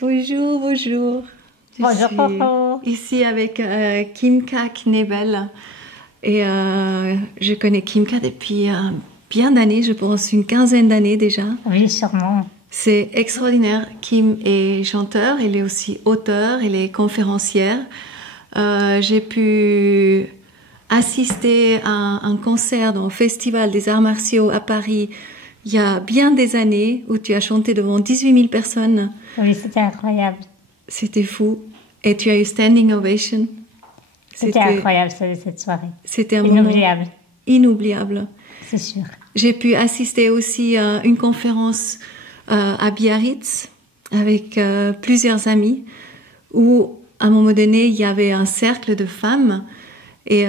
Bonjour, bonjour. Bonjour, suis Coco. ici avec Kimka Knebel. Et je connais Kimka depuis bien d'années, je pense une quinzaine d'années déjà. Oui, sûrement. C'est extraordinaire. Kim est chanteur, elle est aussi auteure, elle est conférencière. J'ai pu assister à un concert dans le Festival des Arts Martiaux à Paris il y a bien des années où tu as chanté devant 18 000 personnes. Oui, c'était incroyable. C'était fou. Et tu as eu standing ovation. C'était incroyable cette soirée. C'était un inoubliable. Moment inoubliable. C'est sûr. J'ai pu assister aussi à une conférence à Biarritz avec plusieurs amis où à un moment donné il y avait un cercle de femmes et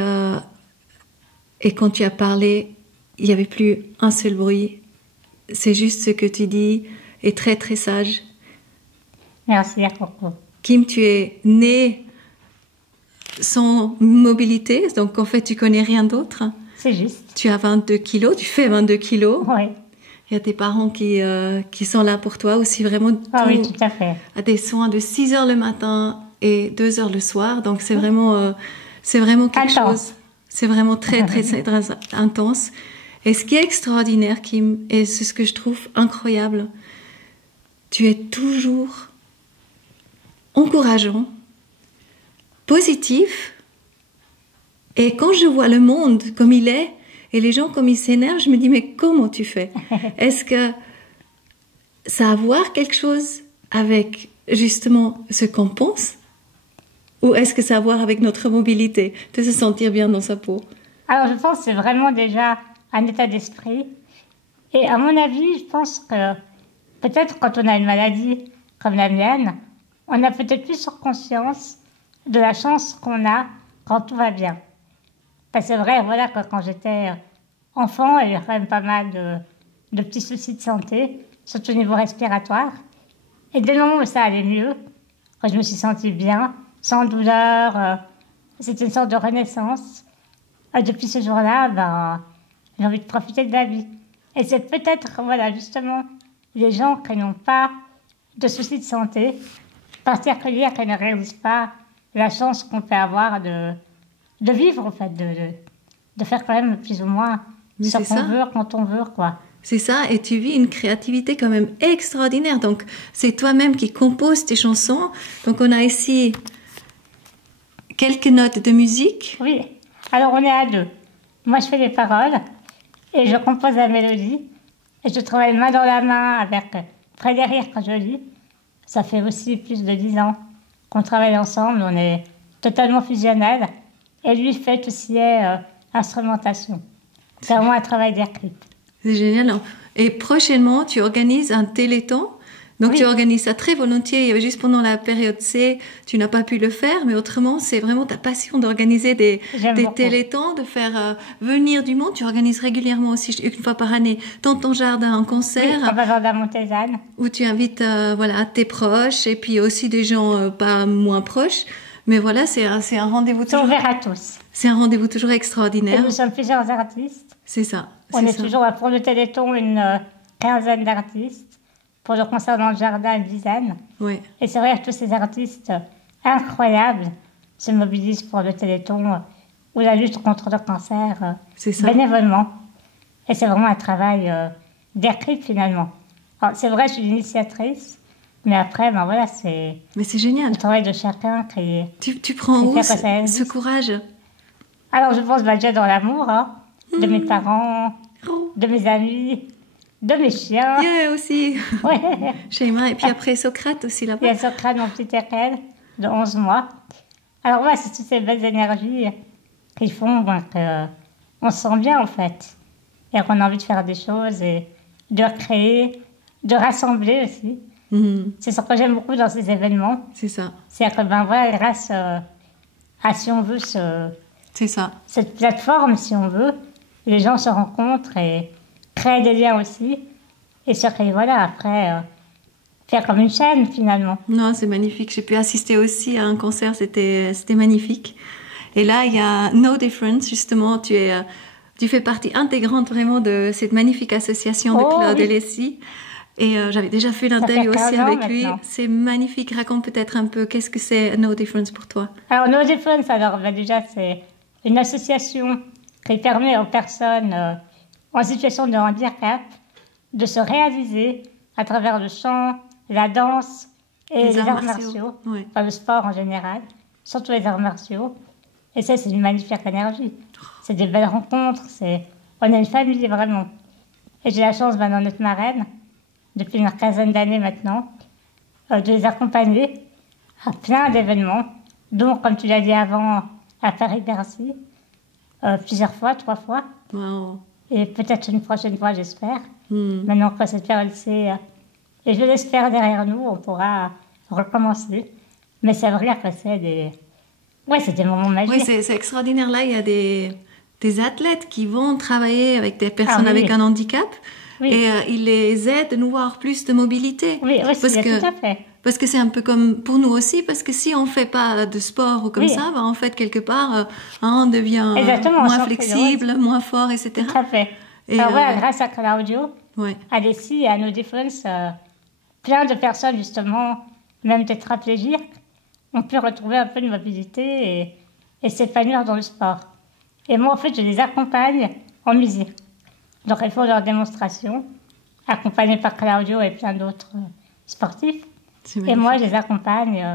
quand tu as parlé il n'y avait plus un seul bruit. C'est juste ce que tu dis est très très sage. Merci, Coco. Kim, tu es née sans mobilité, donc en fait tu connais rien d'autre. C'est juste. Tu as 22 kilos, tu fais 22 kilos. Oui. Il y a tes parents qui sont là pour toi aussi vraiment. Oui, tout à fait. À des soins de 6 heures le matin et 2 heures le soir, donc c'est vraiment quelque chose. C'est vraiment très, très, très intense. Et ce qui est extraordinaire, Kim, et c'est ce que je trouve incroyable, tu es toujours encourageant, positif. Et quand je vois le monde comme il est, et les gens comme ils s'énervent, je me dis, mais comment tu fais? Est-ce que ça a à voir quelque chose avec justement ce qu'on pense? Ou est-ce que ça a à voir avec notre mobilité, de se sentir bien dans sa peau? Alors je pense que c'est vraiment déjà un état d'esprit. Et à mon avis, je pense que peut-être quand on a une maladie comme la mienne, on a peut-être plus sur conscience de la chance qu'on a quand tout va bien. Parce que c'est vrai, voilà, que quand j'étais enfant, il y avait quand même pas mal de petits soucis de santé, surtout au niveau respiratoire. Et dès le moment où ça allait mieux, quand je me suis sentie bien, sans douleur, c'était une sorte de renaissance. Et depuis ce jour-là, j'ai envie de profiter de la vie. Et c'est peut-être, voilà, justement, les gens qui n'ont pas de soucis de santé, particulièrement qui ne réalisent pas la chance qu'on peut avoir de vivre, en fait, de faire quand même plus ou moins ce qu'on veut, quand on veut, quoi. C'est ça, et tu vis une créativité quand même extraordinaire. Donc, c'est toi-même qui composes tes chansons. Donc, on a ici quelques notes de musique. Oui, alors on est à deux. Moi, je fais les paroles et je compose la mélodie. Et je travaille main dans la main avec Frédéric quand je lis. Ça fait aussi plus de 10 ans qu'on travaille ensemble. On est totalement fusionnels. Et lui fait aussi instrumentation. C'est vraiment un travail d'écriture. C'est génial. Et prochainement, tu organises un téléthon. Donc, tu organises ça très volontiers. Juste pendant la période C, tu n'as pas pu le faire. Mais autrement, c'est vraiment ta passion d'organiser des téléthons, de faire venir du monde. Tu organises régulièrement aussi, une fois par année, dans ton jardin, un concert. Oui, dans le jardin Montezane. Où tu invites tes proches et puis aussi des gens pas moins proches. Mais voilà, c'est un rendez-vous toujours... C'est ouvert à tous. C'est un rendez-vous toujours extraordinaire. Et nous sommes plusieurs artistes. C'est ça. On est toujours, pour le Téléthon, une quinzaine d'artistes. Pour le concert dans le jardin, une dizaine. Oui. Et c'est vrai que tous ces artistes incroyables se mobilisent pour le Téléthon ou la lutte contre le cancer bénévolement. Et c'est vraiment un travail d'écrire finalement. Alors, c'est vrai, je suis l'initiatrice. Mais après, voilà, c'est... Mais c'est génial. Le travail de chacun qui... Tu prends où ce courage? Alors, je pense déjà dans l'amour, de mes parents, de mes amis, de mes chiens. Yeah, aussi. Ouais. Shema. Et puis après, Socrate aussi, là-bas. Il y a Socrate, mon petit Erkel, de 11 mois. Alors, voilà, c'est toutes ces belles énergies qui font qu'on se sent bien, en fait. Et qu'on a envie de faire des choses et de créer, de rassembler aussi. C'est ce que j'aime beaucoup dans ces événements. C'est ça. C'est que, voilà, grâce à, si on veut, c'est ça. Cette plateforme, si on veut, les gens se rencontrent et créent des liens aussi. Et se créent, voilà, après, faire comme une chaîne, finalement. Non, c'est magnifique. J'ai pu assister aussi à un concert, c'était magnifique. Et là, il y a No Difference, justement, tu fais partie intégrante vraiment de cette magnifique association de Claude et Leslie. Et j'avais déjà fait l'interview Ça fait aussi 15 ans avec lui. maintenant. C'est magnifique. Raconte peut-être un peu qu'est-ce que c'est No Difference pour toi. Alors, No Difference, alors, déjà, c'est une association qui permet aux personnes en situation de handicap de se réaliser à travers le chant, la danse et les arts martiaux. Ouais. Enfin, le sport en général, surtout les arts martiaux. Et ça, c'est une magnifique énergie. C'est des belles rencontres, on a une famille vraiment. Et j'ai la chance maintenant d'être marraine, depuis une quinzaine d'années maintenant, de les accompagner à plein d'événements, dont, comme tu l'as dit avant, à Paris-Bercy, plusieurs fois, 3 fois, Wow. et peut-être une prochaine fois, j'espère. Hmm. Maintenant que cette période, et je l'espère derrière nous, on pourra recommencer. Mais c'est vrai que c'est des moments magiques. Oui, c'est extraordinaire. Là, il y a des athlètes qui vont travailler avec des personnes Ah oui. avec un handicap Oui. et ils les aident à nous avoir plus de mobilité. Oui, aussi, tout à fait. Parce que c'est un peu comme pour nous aussi, parce que si on fait pas de sport ou comme Oui. ça, en fait, quelque part, on devient Exactement, moins sans flexible, moins fort, etc. Tout à fait. Et, Alors voilà, grâce à Claudio, Ouais. à Desi et à No Difference, plein de personnes, justement, même tétraplégiques, ont pu retrouver un peu de mobilité et s'épanouir dans le sport. Et moi, en fait, je les accompagne en musique. Donc, ils font leurs démonstrations, accompagnés par Claudio et plein d'autres sportifs. C'est Et magnifique. moi, je les accompagne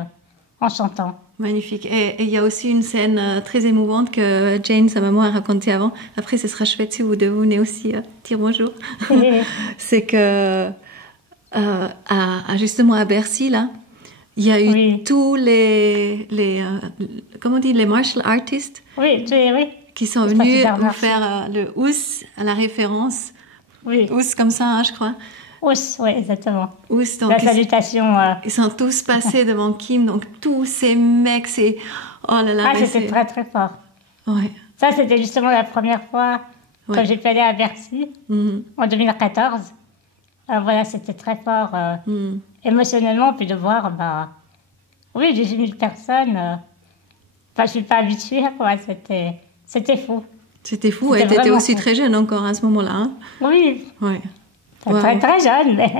en chantant. Magnifique. Et il y a aussi une scène très émouvante que Jane, sa maman, a racontée avant. Après, ce sera chouette si vous deux venez aussi dire bonjour. Et- C'est que justement à Bercy, là, il y a eu Oui. tous comment on dit, les martial artists oui, oui, qui sont Les venus sportifs d'arts vous martiaux. faire le houss à la référence. oui. Houss comme ça, hein, je crois. Oui, exactement. Houss, donc La salutation. ils sont tous passés devant Kim, donc tous ces mecs, c'est... Oh là là, Ah, mais c'était très, très fort. Ouais. Ça, c'était justement la première fois Ouais. que j'ai pu aller à Bercy, Mhm. en 2014. Voilà, c'était très fort Mhm. émotionnellement, puis de voir, oui, 18 000 personnes. Je ne suis pas habituée, quoi. C'était fou. C'était fou, C'était et t'étais vraiment aussi fou. très jeune encore à ce moment-là. Hein. Oui, Ouais. très, Wow. très jeune, mais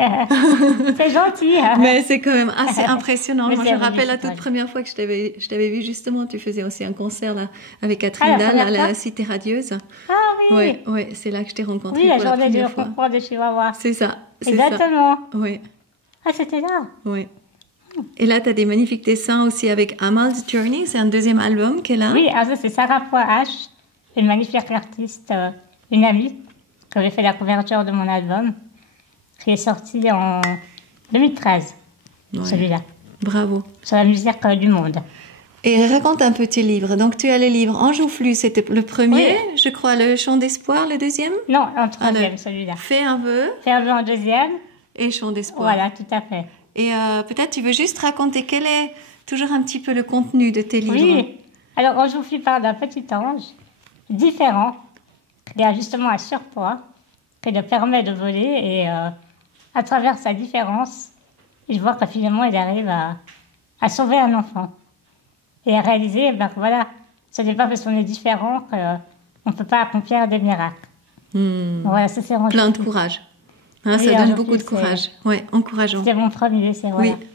c'est gentil. Hein. Mais c'est quand même assez impressionnant. Mais Moi, c'est je me rappelle la magnifique, toute ouais. première fois que je t'avais vu, justement, tu faisais aussi un concert là, avec Ah, Catherine la Dahl première à la fois Cité Radieuse. Ah oui, Ouais, ouais, c'est là que je t'ai rencontré oui, la pour la journée du première fois. concours de Chihuahua. C'est ça, c'est Exactement. ça. Ouais, Ah, c'était là. ouais. Et là, tu as des magnifiques dessins aussi avec Amal's Journey, c'est un deuxième album qu'elle a. Oui, alors ça, c'est Sarah Poix-H, une magnifique artiste, une amie, qui avait fait la couverture de mon album, qui est sorti en 2013, Ouais. celui-là, Bravo. sur la musique du monde. Et raconte un peu tes livres. Donc, tu as les livres En Joufflu, c'était le premier, je crois, Le Chant d'Espoir, le deuxième. Non, en troisième, le- celui-là. Fais un vœu Fait un vœu en deuxième, et Chant d'Espoir. voilà, tout à fait. Et peut-être tu veux juste raconter quel est toujours un petit peu le contenu de tes livres. Oui, alors on joue parle d'un petit ange différent, qui a justement un surpoids, qui le permet de voler et à travers sa différence, il voit que finalement il arrive à sauver un enfant et à réaliser que voilà, ce n'est pas parce qu'on est différent qu'on ne peut pas accomplir des miracles. Voilà, ça c'est Plein de courage. Hein, Oui, ça donne en beaucoup de plus, courage. Ouais, encourageant. C'était mon premier, c'est voilà. Oui.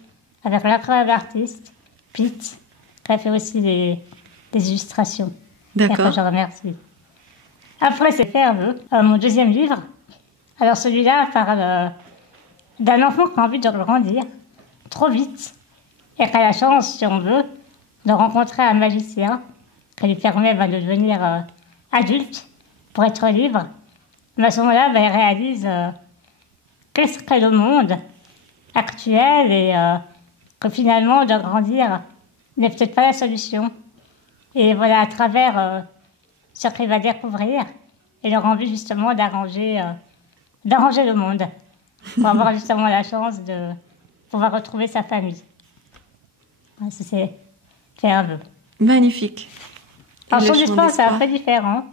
Avec l'incroyable artiste, Pete, qui a fait aussi des illustrations. Et que D'accord. je remercie. Après, c'est Ferveux, mon deuxième livre. Alors celui-là parle d'un enfant qui a envie de grandir trop vite et qui a la chance, si on veut, de rencontrer un magicien qui lui permet de devenir adulte pour être libre. Mais à ce moment-là, il réalise qu'est-ce qu'est le monde actuel et que finalement, de grandir n'est peut-être pas la solution. Et voilà, à travers ce qu'il va découvrir, il aura envie justement d'arranger le monde pour avoir justement la chance de pouvoir retrouver sa famille. Ouais, ça, c'est un vœu. Magnifique. Et Alors, Le son Chant histoire, c'est un d'Espoir. peu différent.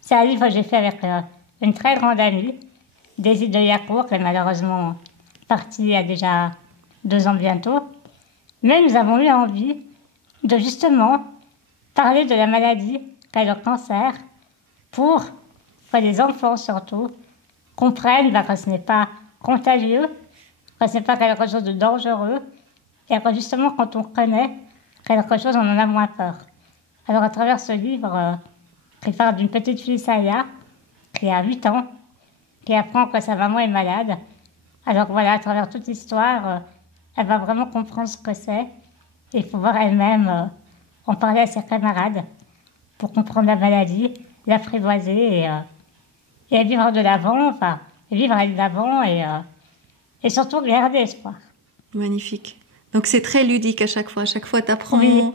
C'est un livre que j'ai fait avec une très grande amie, Daisy de Yacourt, qui est malheureusement partie il y a déjà 2 ans bientôt. Mais nous avons eu envie de justement parler de la maladie qu'est le cancer pour que les enfants surtout comprennent que ce n'est pas contagieux, que c'est pas quelque chose de dangereux, et que justement, quand on connaît quelque chose, on en a moins peur. Alors, à travers ce livre, qui parle d'une petite fille, Saya, qui a 8 ans, qui apprend que sa maman est malade. Alors voilà, à travers toute l'histoire, elle va vraiment comprendre ce que c'est et pouvoir elle-même en parler à ses camarades pour comprendre la maladie, l'apprivoiser et vivre de l'avant, enfin, vivre de l'avant et surtout garder espoir. Magnifique. Donc c'est très ludique à chaque fois. À chaque fois, tu apprends. Oui.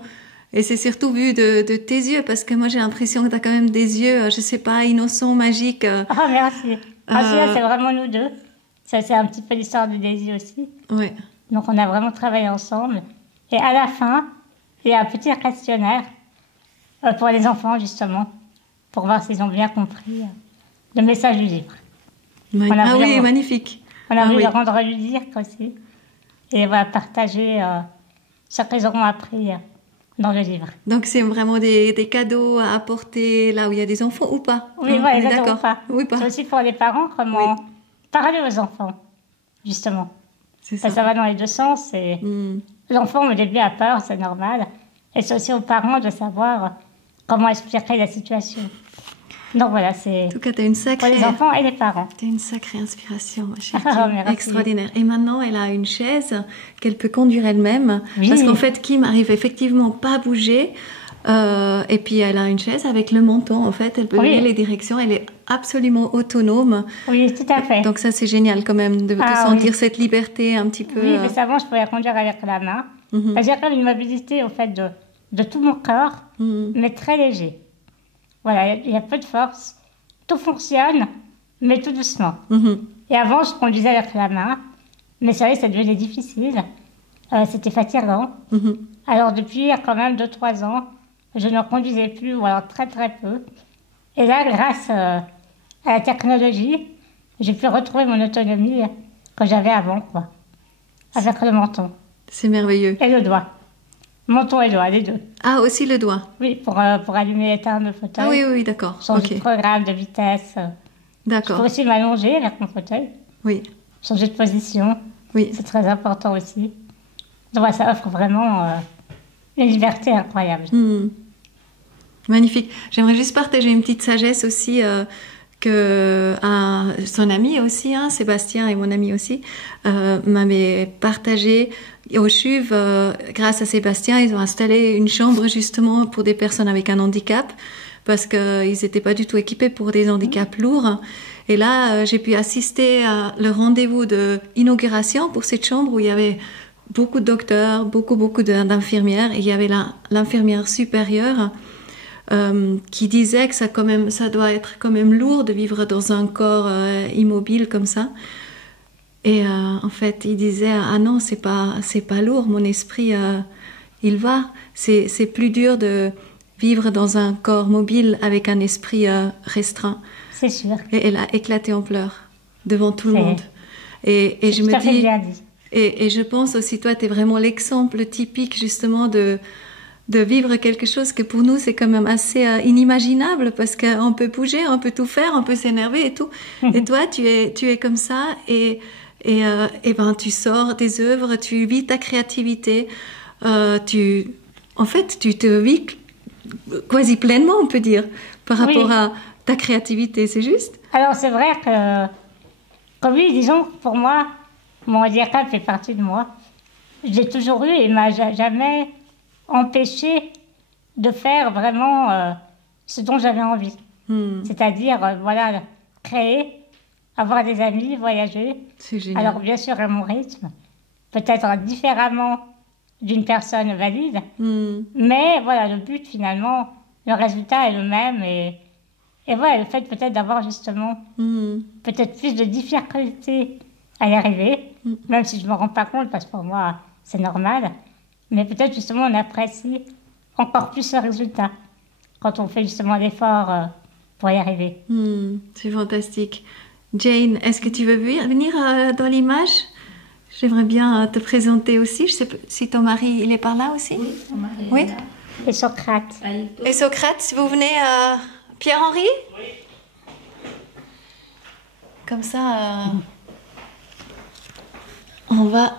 Et c'est surtout vu de tes yeux, parce que moi j'ai l'impression que tu as quand même des yeux, je sais pas, innocents, magiques. Ah, merci. Ah, celui-là, c'est vraiment nous deux. Ça, c'est un petit peu l'histoire de Daisy aussi. Ouais. Donc, on a vraiment travaillé ensemble. Et à la fin, il y a un petit questionnaire pour les enfants, justement, pour voir s'ils ont bien compris le message du livre. Ah oui, magnifique. On a voulu le rendre ludique aussi. Et voilà, partager ce qu'ils auront appris dans le livre. Donc, c'est vraiment des cadeaux à apporter là où il y a des enfants ou pas? Oui, voilà, d'accord. Oui, pas. C'est aussi pour les parents, comment parler aux enfants, justement. C'est ça. Ça va dans les deux sens. Et l'enfant, au début, a peur, c'est normal. Et c'est aussi aux parents de savoir comment expliquer la situation. Donc voilà, c'est... En tout cas, tu as une sacrée... Pour les enfants et les parents. Tu as une sacrée inspiration, ma chérie. Extraordinaire. Et maintenant, elle a une chaise qu'elle peut conduire elle-même. Oui. Parce qu'en fait, Kim arrive effectivement pas à bouger. Et puis, elle a une chaise avec le menton. En fait, elle peut donner les directions. Elle est absolument autonome. Oui, tout à fait. Donc ça, c'est génial quand même de sentir cette liberté un petit peu... Oui, mais avant, je pouvais la conduire avec la main. J'ai quand même une mobilité, au fait, de tout mon corps, mais très léger. Voilà, il y a peu de force. Tout fonctionne, mais tout doucement. Et avant, je conduisais avec la main, mais c'est vrai que ça devenait difficile. C'était fatigant. Alors, depuis quand même 2-3 ans, je ne conduisais plus, ou alors très très peu. Et là, grâce à la technologie, j'ai pu retrouver mon autonomie que j'avais avant, quoi. Avec le menton. C'est merveilleux. Et le doigt. Menton et doigt, les deux. Ah, aussi le doigt. Oui, pour allumer et éteindre le fauteuil. Ah oui, d'accord. Changer de programme, de vitesse. D'accord. Je peux aussi m'allonger avec mon fauteuil. Oui. Changer de position. Oui. C'est très important aussi. Donc ça offre vraiment une liberté incroyable. Magnifique. J'aimerais juste partager une petite sagesse aussi que son ami aussi, Sébastien et mon ami aussi, m'avaient partagé au CHUV. Grâce à Sébastien, ils ont installé une chambre justement pour des personnes avec un handicap, parce qu'ils n'étaient pas du tout équipés pour des handicaps lourds. Et là, j'ai pu assister à le rendez-vous d'inauguration pour cette chambre où il y avait beaucoup de docteurs, beaucoup d'infirmières. Et il y avait l'infirmière supérieure qui disait que ça doit être quand même lourd de vivre dans un corps immobile comme ça. Et en fait, il disait ah non, c'est pas lourd, mon esprit il va. C'est plus dur de vivre dans un corps mobile avec un esprit restreint. C'est sûr. Et elle a éclaté en pleurs devant tout le monde. Et je me dis et je pense aussi, toi, tu es vraiment l'exemple typique justement de vivre quelque chose que pour nous c'est quand même assez inimaginable, parce qu'on peut bouger, on peut tout faire, on peut s'énerver et tout. Et toi, tu es comme ça et ben tu sors des œuvres, tu vis ta créativité, tu te vis quasi pleinement, on peut dire, par rapport à ta créativité, c'est juste? Alors c'est vrai que, comme oui, disons pour moi, mon handicap fait partie de moi. J'ai toujours eu et m'a jamais empêché de faire vraiment ce dont j'avais envie. C'est-à-dire, voilà, créer, avoir des amis, voyager. C'est génial. Alors bien sûr à mon rythme, peut-être différemment d'une personne valide, mais voilà, le but finalement, le résultat est le même et voilà, le fait peut-être d'avoir justement peut-être plus de difficultés à y arriver, même si je ne me rends pas compte parce que pour moi c'est normal, mais peut-être justement on apprécie encore plus ce résultat quand on fait justement l'effort pour y arriver. C'est fantastique. Jane, est-ce que tu veux venir dans l'image? J'aimerais bien te présenter aussi. Je sais pas si ton mari, il est par là aussi? Oui, mon mari oui? est là. Et Socrate. Et Socrate, si vous venez, Pierre-Henri? Oui. Comme ça, On va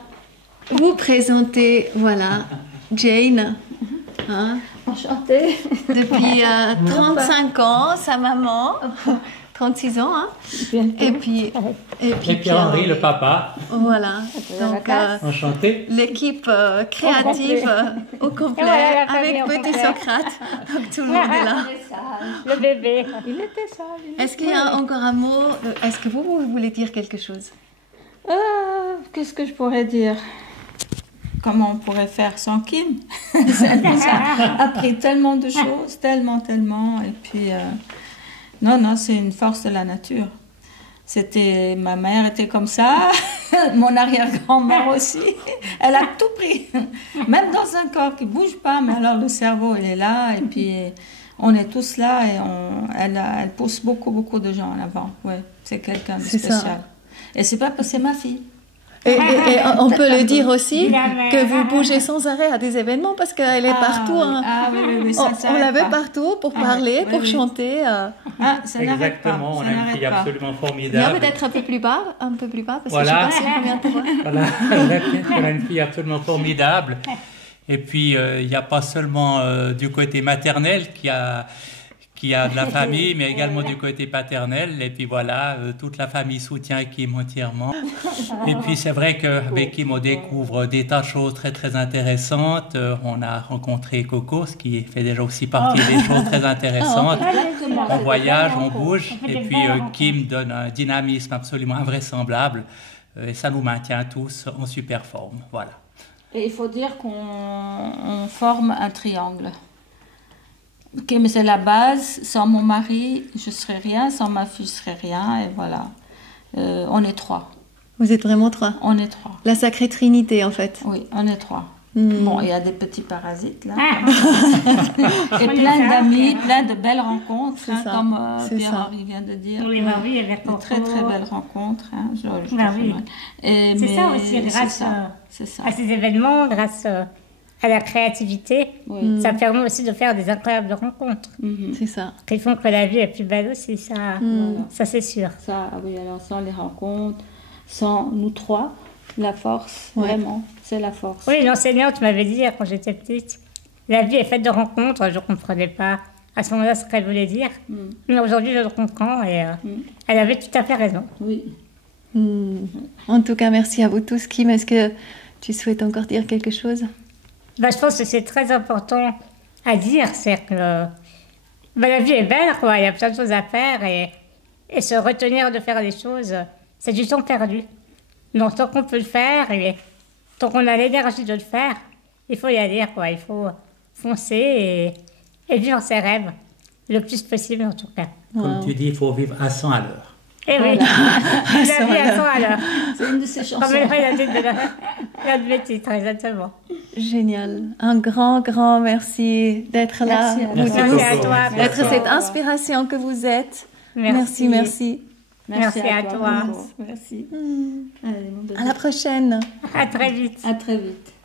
vous présenter, voilà, Jane. Hein, Enchantée. depuis 35 ans, sa maman. 36 ans, hein. Bientôt. Et puis Henri, le papa. Voilà. Donc, Enchanté. l'équipe créative au complet, Voilà, la avec famille au Petit complet. Socrate. Donc, tout le monde est là. Le bébé. Il était sale. Est-ce qu'il y a encore un mot? Est-ce que vous voulez dire quelque chose? Qu'est-ce que je pourrais dire? Comment on pourrait faire sans Kim? Ça nous a appris tellement de choses, tellement. Et puis, non, c'est une force de la nature. Ma mère était comme ça, mon arrière-grand-mère aussi. Elle a tout pris, même dans un corps qui bouge pas, mais alors le cerveau, il est là, et puis on est tous là, et elle pousse beaucoup de gens en avant. Ouais, c'est quelqu'un de C'est spécial. ça. Et c'est pas parce que c'est ma fille. Et on peut le dire aussi La mère. que vous bougez sans arrêt à des événements parce qu'elle est partout. Hein. Oui, ça On s'arrête la veut pas. partout pour parler, oui, pour oui. chanter. Ça n'arrête pas. Exactement, on ça a une n'arrête fille pas. absolument Viens formidable. peut-être un peu plus bas, parce Voilà. que je suis pas sûre combien de fois. Voilà, on a une fille absolument formidable. Et puis, il n'y a pas seulement du côté maternel qui a de la famille, mais également du côté paternel. Et puis voilà, toute la famille soutient Kim entièrement. Et puis c'est vrai qu'avec Kim, on découvre des tas de choses très intéressantes. On a rencontré Coco, ce qui fait déjà aussi partie des choses très intéressantes. On voyage, on bouge. Et puis Kim donne un dynamisme absolument invraisemblable. Et ça nous maintient tous en super forme. Voilà. Et il faut dire qu'on forme un triangle. Kim, c'est la base. Sans mon mari, je ne serais rien. Sans ma fille, je ne serais rien. Et voilà. On est trois. Vous êtes vraiment trois. On est trois. La sacrée trinité, en fait. Oui, on est trois. Mm. Bon, il y a des petits parasites là. Et plein d'amis, plein de belles rencontres, C'est hein, ça, comme c'est ça. Pierre-Henri vient de dire. Oui, bah oui, avec De très belles rencontres. Hein, je Bah oui. Et, C'est mais ça aussi, grâce c'est ça. à ces événements, grâce à la créativité, Oui. ça permet aussi de faire des incroyables rencontres Mhm. C'est ça. qui font que la vie est plus belle aussi, ça, ça c'est sûr. Ça, oui, alors sans les rencontres, sans nous trois, la force, Ouais. vraiment, c'est la force. Oui, une enseignante m'avait dit quand j'étais petite, la vie est faite de rencontres, je ne comprenais pas à ce moment-là ce qu'elle voulait dire, mais aujourd'hui je le comprends et elle avait tout à fait raison. Oui. En tout cas, merci à vous tous. Kim, est-ce que tu souhaites encore dire quelque chose? Bah, je pense que c'est très important à dire, c'est que la vie est belle, quoi. Il y a plein de choses à faire et se retenir de faire des choses, c'est du temps perdu. Donc tant qu'on peut le faire et tant qu'on a l'énergie de le faire, il faut y aller, quoi. Il faut foncer et vivre ses rêves le plus possible en tout cas. Comme tu dis, il faut vivre à 100 à l'heure. Et oui, la vie à 100 à l'heure. C'est une de ces chansons. Comme elle dit de mes titres, exactement. Génial. Un grand merci d'être là. Merci à vous toi. tous, Merci à toi. d'être Merci. cette inspiration que vous êtes. Merci. Merci. Merci à toi. Coco. Merci. Allez, mon bébé. À la prochaine. À très vite. À très vite.